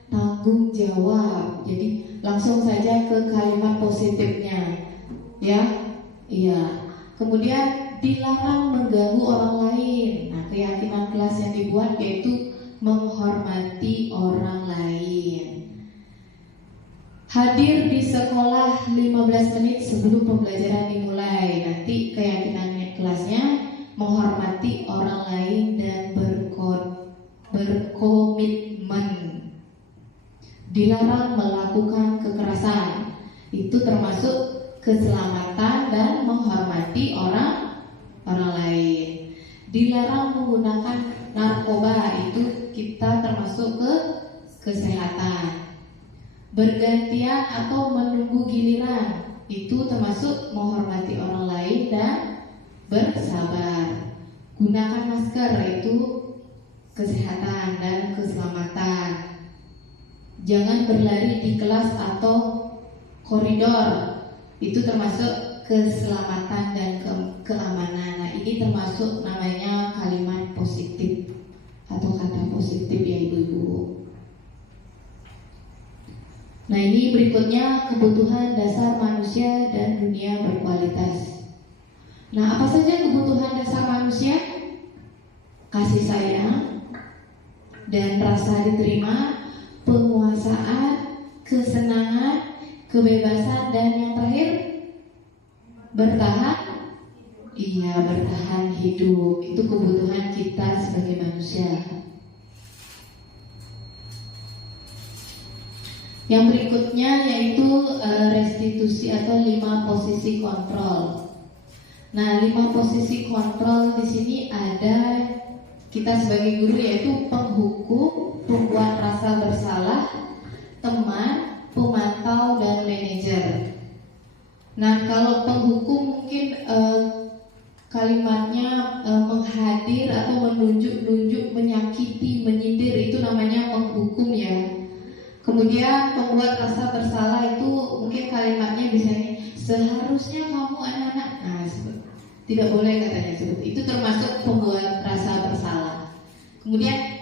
tanggung jawab. Jadi langsung saja ke kalimat positifnya, ya. Iya. Kemudian dilarang mengganggu orang lain. Nah, keyakinan kelas yang dibuat yaitu menghormati orang lain. Hadir di sekolah 15 menit sebelum pembelajaran dimulai. Nanti keyakinan kelasnya menghormati orang lain dan berkomitmen. Dilarang melakukan kekerasan. Itu termasuk keselamatan dan menghormati orang lain. Dilarang menggunakan narkoba. Itu kita termasuk ke kesehatan. Bergantian atau menunggu giliran, itu termasuk menghormati orang lain dan bersabar. Gunakan masker, itu kesehatan dan keselamatan. Jangan berlari di kelas atau koridor, itu termasuk keselamatan dan keamanan. Nah, ini termasuk namanya kalimat positif atau kata positif ya Ibu-Ibu. Nah, ini berikutnya kebutuhan dasar manusia dan dunia berkualitas. Nah, apa saja kebutuhan dasar manusia? Kasih sayang dan rasa diterima, penguasaan, kesenangan, kebebasan, dan yang terakhir bertahan. Iya, bertahan hidup. Itu kebutuhan kita sebagai manusia. Yang berikutnya yaitu restitusi atau 5 posisi kontrol. Nah, 5 posisi kontrol di sini ada kita sebagai guru yaitu penghukum, pembuat rasa bersalah, teman, pemantau, dan manajer. Nah, kalau penghukum mungkin Kemudian pembuat rasa bersalah itu mungkin kalimatnya biasanya seharusnya kamu anak-anak, nah tidak boleh katanya seperti itu, termasuk pembuat rasa bersalah. Kemudian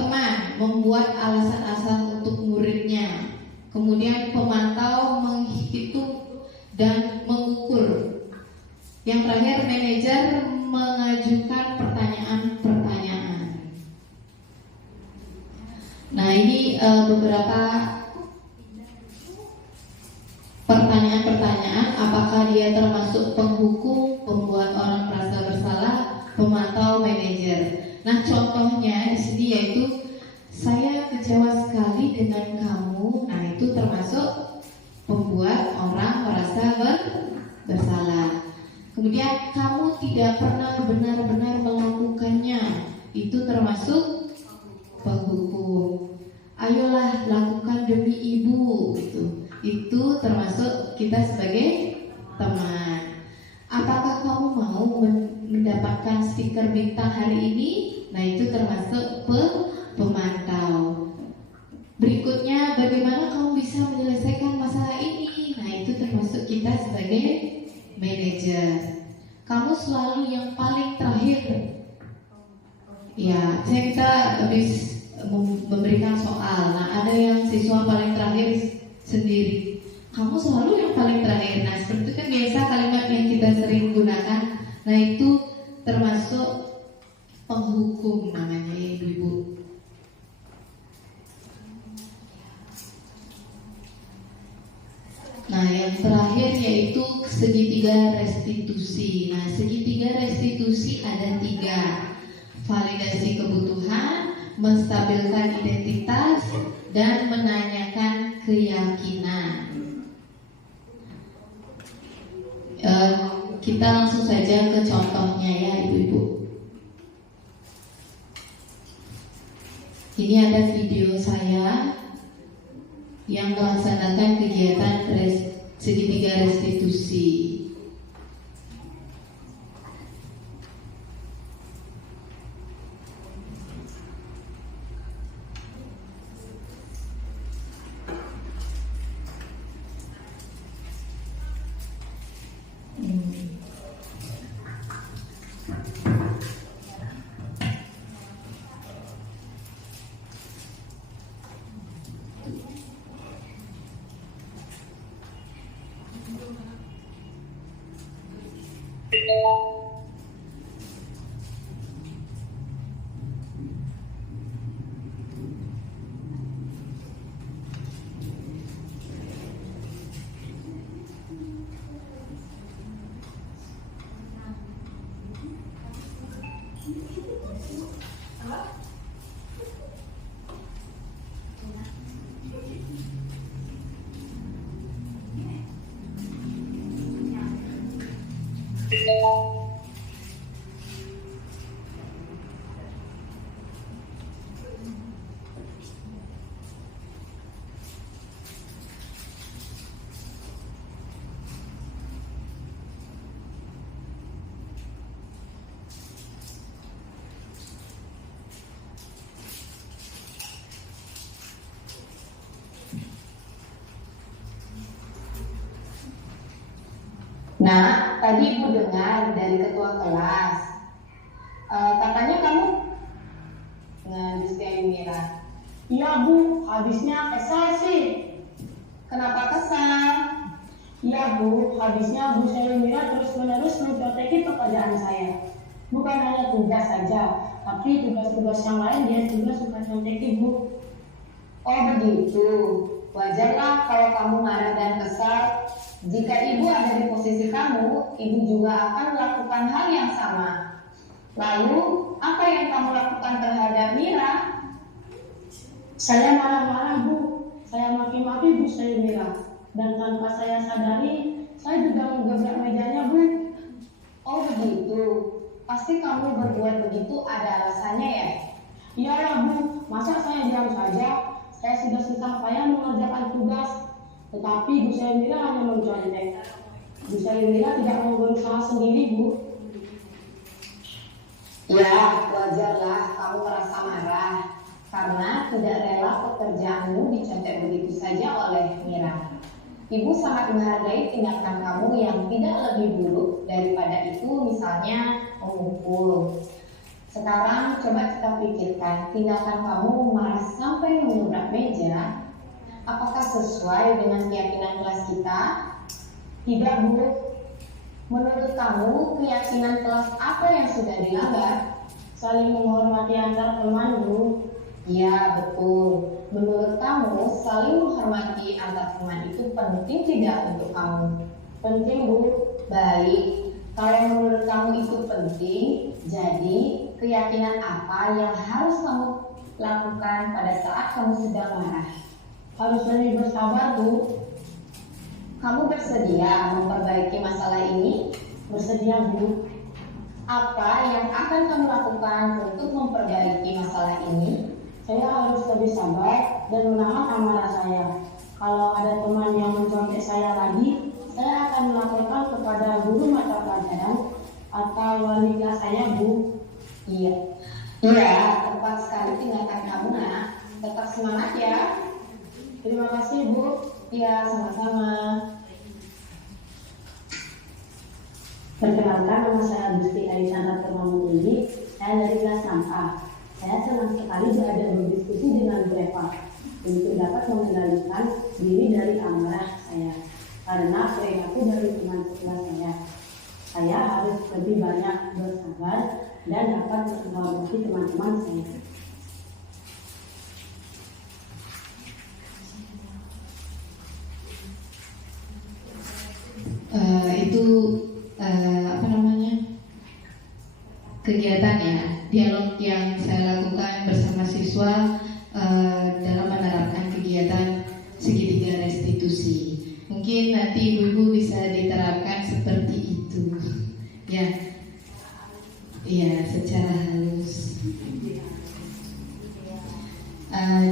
teman membuat alasan-alasan untuk muridnya. Kemudian pemantau menghitung dan mengukur. Yang terakhir manajer mengajukan pertanyaan-pertanyaan. Nah ini beberapa pertanyaan-pertanyaan, apakah dia termasuk penghukum, pembuat orang merasa bersalah, pemantau, manajer. Nah contohnya di sini yaitu saya kecewa sekali dengan kamu. Nah itu termasuk pembuat orang merasa bersalah. Kemudian kamu tidak pernah benar-benar melakukannya. Itu termasuk penghukum. Ayolah lakukan demi ibu. Itu termasuk kita sebagai teman. Apakah kamu mau mendapatkan stiker bintang hari ini? Nah itu termasuk pemantau. Berikutnya bagaimana kamu bisa menyelesaikan masalah ini? Nah itu termasuk kita sebagai manajer. Kamu selalu yang paling terakhir. Ya, kita habis memberikan soal. Nah ada yang siswa paling terakhir sendiri. Kamu selalu yang paling terakhir. Nah seperti itu kan biasa kalimat yang kita sering gunakan. Nah itu termasuk penghukum namanya ibu-ibu. Nah yang terakhir yaitu segitiga restitusi. Nah segitiga restitusi ada 3. Validasi kebutuhan, menstabilkan identitas, dan menanyakan keyakinan. Kita langsung saja ke contohnya ya ibu-ibu. Ini ada video saya yang melaksanakan kegiatan segitiga restitusi. Nah, tadi Ibu dengar dari ketua kelas, katanya kamu ngaduskan Mira. Iya Bu, habisnya kesal sih. Kenapa kesal? Iya Bu, habisnya Bu Mira terus-menerus mencontekin pekerjaan saya. Bukan hanya tugas saja, tapi tugas-tugas yang lain dia juga suka contekin Bu. Oh begitu. Wajarlah kalau kamu marah dan kesal. Jika ibu ada di posisi kamu, ibu juga akan melakukan hal yang sama. Lalu, apa yang kamu lakukan terhadap Mira? Saya marah-marah Bu, saya maki-maki Bu Mira. Dan tanpa saya sadari, saya juga menggebrak mejanya Bu. Oh begitu. Pasti kamu berbuat begitu ada alasannya ya? Iyalah Bu, masa saya diam saja? Saya sudah susah payah mengerjakan tugas, tetapi Bu Mira hanya mencontek. Bu Mira tidak mau berusaha sendiri Bu. Ya, wajarlah kamu merasa marah. karena tidak rela pekerjaanmu dicontek begitu saja oleh Mira. Ibu sangat menghargai tindakan kamu yang tidak lebih buruk daripada itu, misalnya memukul. Sekarang coba kita pikirkan, tindakan kamu marah sampai menabrak meja, apakah sesuai dengan keyakinan kelas kita? Tidak, Bu. Menurut kamu, keyakinan kelas apa yang sudah dilanggar? Saling menghormati antar teman, Bu. Ya, betul. Menurut kamu, saling menghormati antar teman itu penting tidak untuk kamu? Penting, Bu. Baik, kalau menurut kamu itu penting, jadi keyakinan apa yang harus kamu lakukan pada saat kamu sedang marah? Harus lebih bersabar, Bu. Kamu bersedia memperbaiki masalah ini? Bersedia, Bu. Apa yang akan kamu lakukan untuk memperbaiki masalah ini? Saya harus lebih sabar dan menahan amarah saya. Kalau ada teman yang mencontek saya lagi, saya akan melaporkan kepada guru mata pelajaran atau wali kelas saya, Bu. Iya, tepat sekali tindakan kamu, Nak. Tetap semangat ya. Terima kasih, Bu. Iya, sama-sama. Perkenalkan, nama saya Gusti Aisyah Termamutuli. Saya dari kelas 6A. Saya senang sekali berada berdiskusi dengan Bu Eva untuk dapat mengendalikan diri dari amarah saya. Karena perilaku dari teman sekelas saya harus lebih banyak bersabar dan dapat menghormati teman-teman saya. Itu kegiatan ya, dialog yang saya lakukan bersama siswa dalam menerapkan kegiatan segitiga restitusi. Mungkin nanti ibu-ibu bisa diterapkan seperti itu, ya, secara halus.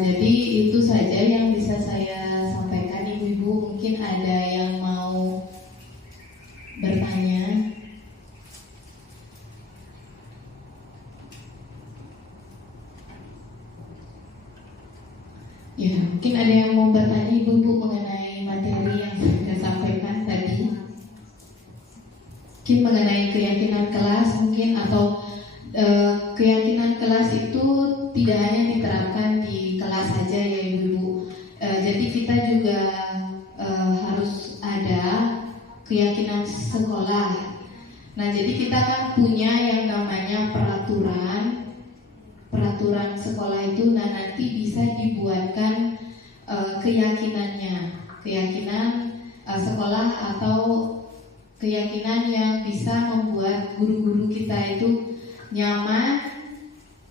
Jadi itu saja yang bisa saya sampaikan, ibu-ibu. Mungkin ada yang mau bertanya. Ya, mungkin ada yang mau bertanya ibu-ibu mengenai materi yang saya sampaikan tadi. Mungkin mengenai keyakinan kelas, mungkin atau keyakinan kelas itu tidak hanya diterapkan di kelas saja ya ibu-ibu. Jadi kita juga harus ada keyakinan sekolah. Nah, jadi kita kan punya yang namanya peraturan sekolah itu, nah nanti bisa dibuatkan keyakinan sekolah atau keyakinan yang bisa membuat guru-guru kita itu nyaman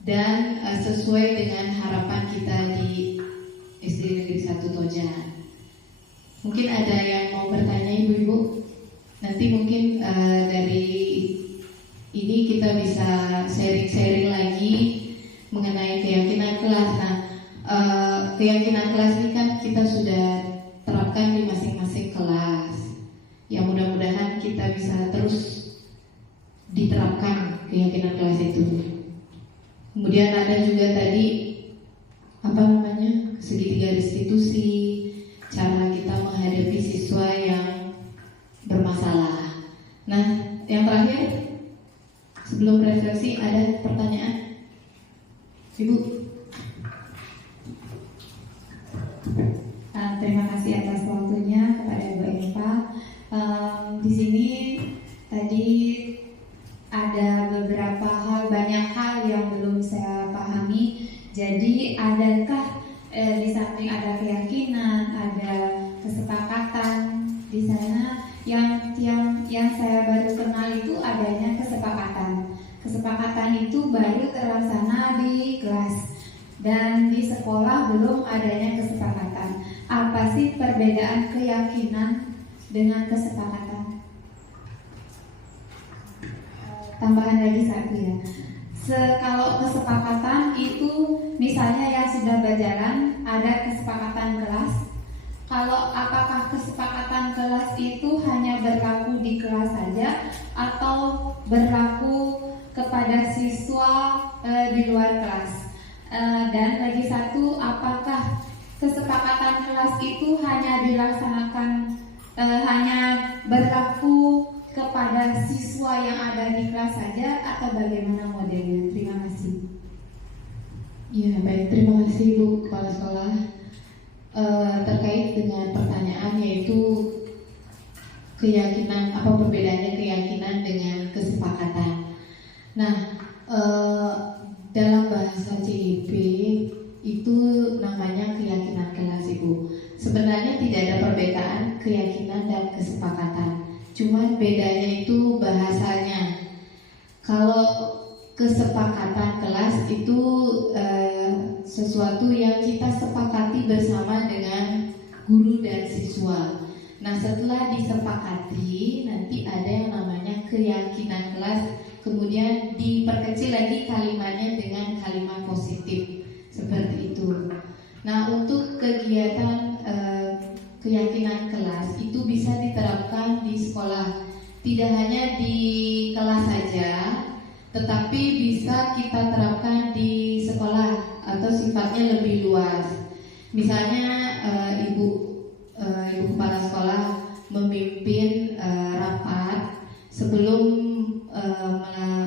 dan sesuai dengan harapan kita di SD Negeri 1 Tojan. Mungkin ada yang mau bertanya ibu-ibu? Nanti mungkin dari ini kita bisa sharing-sharing lagi mengenai keyakinan kelas. Nah, keyakinan kelas ini kan kita sudah terapkan di masing-masing kelas. Ya, mudah-mudahan kita bisa terus diterapkan keyakinan kelas itu. Kemudian ada juga tadi segitiga restitusi, cara kita menghadapi siswa yang bermasalah. Nah, yang terakhir sebelum refleksi ada pertanyaan? Ibu. Terima kasih atas waktunya kepada Bu Eva. Di sini tadi ada beberapa banyak hal yang belum saya pahami. Jadi adakah di samping ada keyakinan, ada kesepakatan di sana yang saya baru kenal itu adanya kesepakatan. Kesepakatan itu baru terlaksana di kelas dan di sekolah belum adanya kesepakatan. Apa sih perbedaan keyakinan dengan kesepakatan? Tambahan lagi satu ya. Kalau kesepakatan itu misalnya yang sudah berjalan ada kesepakatan kelas. Kalau apakah kesepakatan kelas itu hanya berlaku di kelas saja atau berlaku kepada siswa di luar kelas? Dan lagi satu, apakah kesepakatan kelas itu hanya dilaksanakan hanya berlaku kepada siswa yang ada di kelas saja atau bagaimana modelnya? Terima kasih. Ya, baik, terima kasih Bu Kepala Sekolah. Terkait dengan pertanyaan yaitu keyakinan, apa perbedaannya keyakinan dengan kesepakatan. Nah, dalam bahasa CIP itu namanya keyakinan kelas Ibu. Sebenarnya tidak ada perbedaan keyakinan dan kesepakatan. Cuman bedanya itu bahasanya. Kalau kesepakatan kelas itu sesuatu yang kita sepakati bersama dengan guru dan siswa. Nah, setelah disepakati nanti ada yang namanya keyakinan kelas, kemudian diperkecil lagi kalimatnya dengan kalimat positif seperti itu. Nah, untuk kegiatan keyakinan kelas itu bisa diterapkan di sekolah, tidak hanya di kelas saja, tetapi bisa kita terapkan di sekolah atau sifatnya lebih luas. Misalnya ibu kepala sekolah memimpin rapat sebelum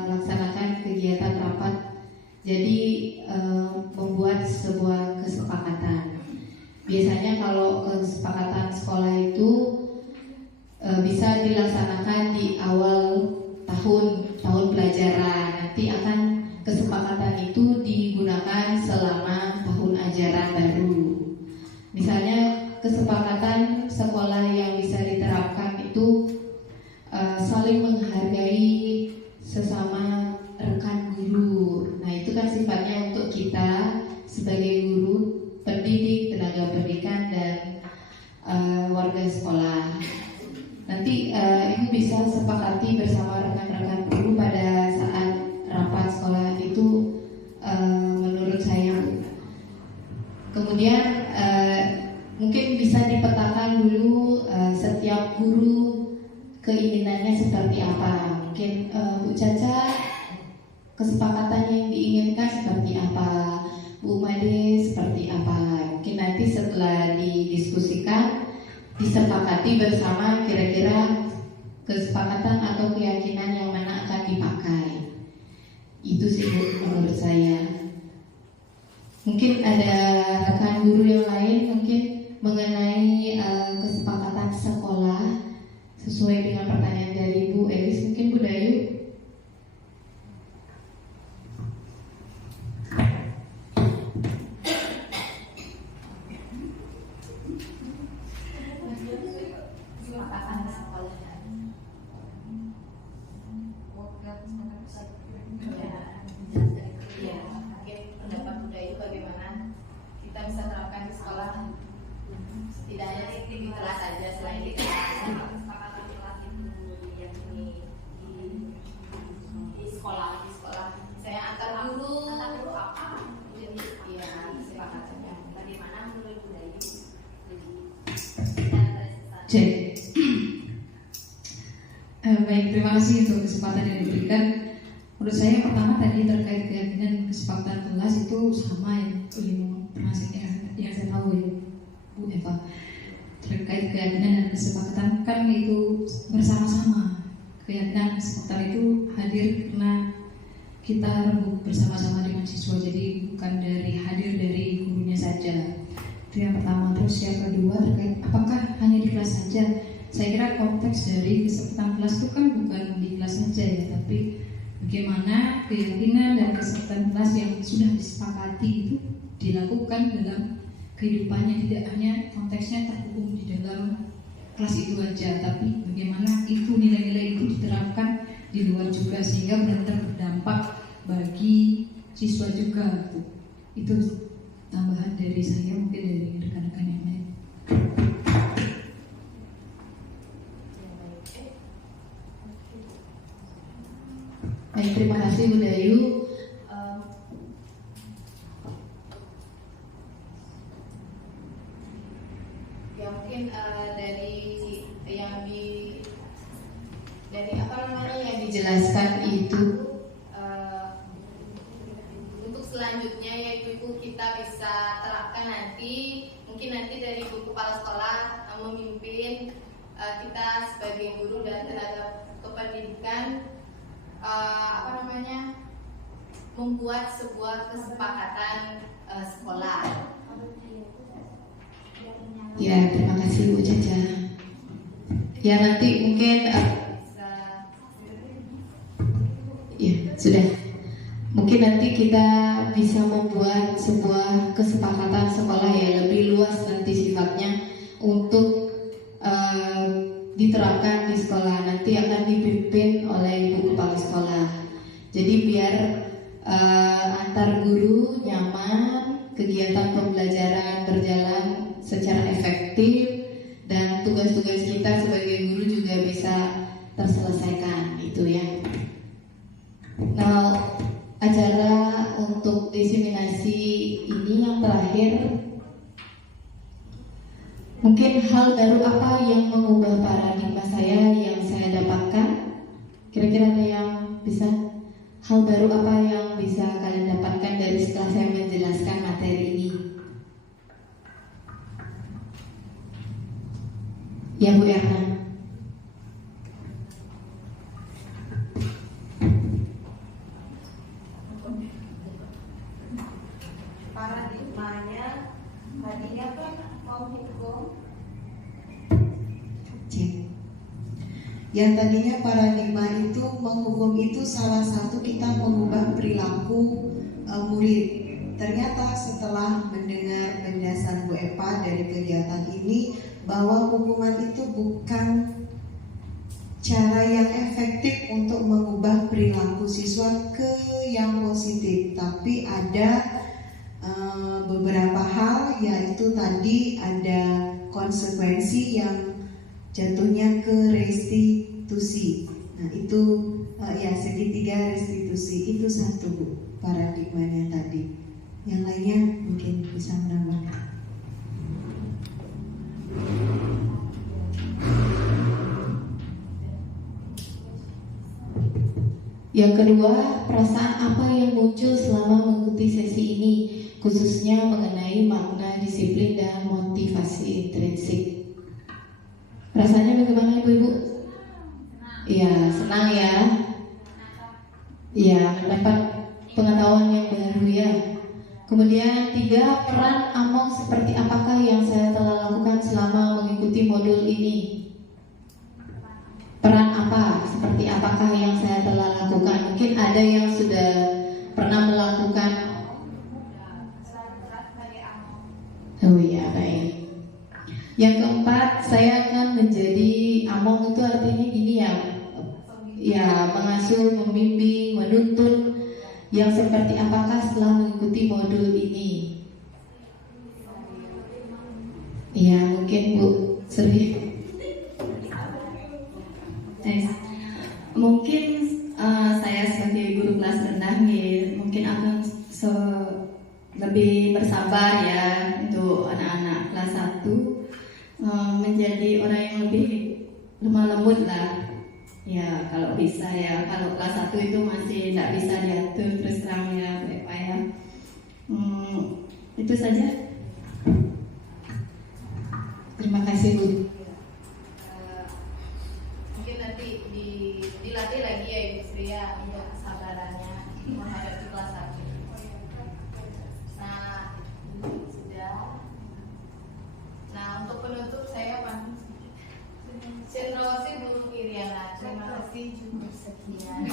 melaksanakan kegiatan rapat, jadi membuat sebuah kesepakatan. Biasanya kalau kesepakatan sekolah itu bisa dilaksanakan di awal tahun pelajaran. Nanti akan kesepakatan itu digunakan selama tahun ajaran baru. Misalnya kesepakatan sekolah yang bisa diterapkan itu saling menghargai sesama rekan guru. Nah, itu kan sifatnya untuk kita sebagai guru, pendidik, tenaga pendidikan dan warga sekolah. Nanti ibu bisa sepakati bersama rekan-rekan guru pada saat rapat sekolah itu, menurut saya. Kemudian mungkin bisa dipetakan dulu setiap guru keinginannya seperti apa. Mungkin Bu Caca kesepakatan yang diinginkan seperti apa, Bu Made seperti apa. Mungkin nanti setelah didiskusikan disepakati bersama kira-kira kesepakatan atau keyakinan yang mana akan dipakai. Itu sih Bu menurut saya. Mungkin ada rekan guru yang lain mungkin mengenai kesepakatan sekolah sesuai dengan pertanyaan dari Bu Elis. Mungkin Bu Dayu. Baik, terima kasih untuk kesempatan yang diberikan. Menurut saya yang pertama tadi terkait keyakinan kesepakatan kelas itu sama yang pernah yang saya tahu ya Bu Eva. Terkait keyakinan dan kesepakatan kan itu bersama-sama. Keyakinan kesepakatan itu hadir karena kita rembuk bersama-sama dengan siswa, jadi bukan hadir dari gurunya saja. Itu yang pertama. Terus yang kedua terkait apakah hanya di kelas saja? Saya kira konteks dari kesepakatan kelas itu kan bukan di kelas saja ya, tapi bagaimana keyakinan dan kesepakatan kelas yang sudah disepakati itu dilakukan dalam kehidupannya, tidak hanya konteksnya terhubung di dalam kelas itu aja, tapi bagaimana itu nilai-nilai itu diterapkan di luar juga sehingga benar-benar berdampak bagi siswa juga. Itu tambahan dari saya, mungkin dari rekan-rekan yang lain. Baik, terima kasih Bu Dayu. Ya mungkin dari apa namanya yang dijelaskan itu untuk selanjutnya yaitu harapkan mungkin nanti dari Ibu Kepala Sekolah memimpin kita sebagai guru dan tenaga kependidikan membuat sebuah kesepakatan sekolah. Ya, terima kasih Bu Caca. Ya, nanti mungkin ya sudah. Mungkin nanti kita bisa membuat sebuah kesepakatan sekolah ya, lebih luas nanti sifatnya untuk diterapkan di sekolah. Nanti akan dipimpin oleh Ibu Kepala Sekolah. Jadi biar antar guru nyaman, kegiatan pembelajaran berjalan secara efektif, dan tugas-tugas kita sebagai guru juga bisa terselesaikan, itu ya. Nah, acara untuk diseminasi ini yang terakhir, mungkin hal baru apa yang mengubah paradigma saya yang saya dapatkan? Kira-kira ada yang bisa? Hal baru apa yang bisa kalian dapatkan dari setelah saya menjelaskan materi ini? Ya, Bu Erna. Paradigmanya tadinya kan menghukum. Yang tadinya paradigma itu menghukum itu salah satu kita mengubah perilaku murid. Ternyata setelah mendengar penjelasan Bu Epa dari kegiatan ini, bahwa hukuman itu bukan cara yang efektif untuk mengubah perilaku siswa ke yang positif, tapi ada beberapa hal, yaitu tadi ada konsekuensi yang jatuhnya ke restitusi. Nah itu ya segitiga restitusi itu satu Bu paradigmanya tadi. Yang lainnya mungkin bisa menambahkan. Yang kedua, perasaan apa yang muncul selama mengikuti sesi ini, khususnya mengenai makna disiplin dan motivasi intrinsik. Rasanya bagaimana Ibu-Ibu? Iya, senang ya. Iya, mendapat pengetahuan yang baru ya. Kemudian 3, peran Among seperti apakah yang saya telah lakukan selama mengikuti modul ini? Peran apa? Seperti apakah yang saya telah lakukan? Mungkin ada yang sudah pernah melakukan. Oh iya, baik. Yang keempat, saya akan menjadi Among itu artinya gini ya. Ya, mengasuh, membimbing, menuntun. Yang seperti apakah setelah mengikuti modul ini? Ya, mungkin Bu Sri. Mungkin saya sebagai guru kelas rendah mungkin akan lebih bersabar ya untuk anak-anak kelas 1, menjadi orang yang lebih lemah lembut lah ya kalau bisa ya. Kalau kelas 1 itu masih tidak bisa diatur terus terang ya Pak ya. Itu saja. Terima kasih Bu. Mungkin nanti dilatih lagi ya Ibu Sri ya untuk kesabarannya menghadapi kelas 1. Nah, sudah. Nah, untuk penutup saya Cendrawasih Burung Iriana. Terima kasih cukup sekian.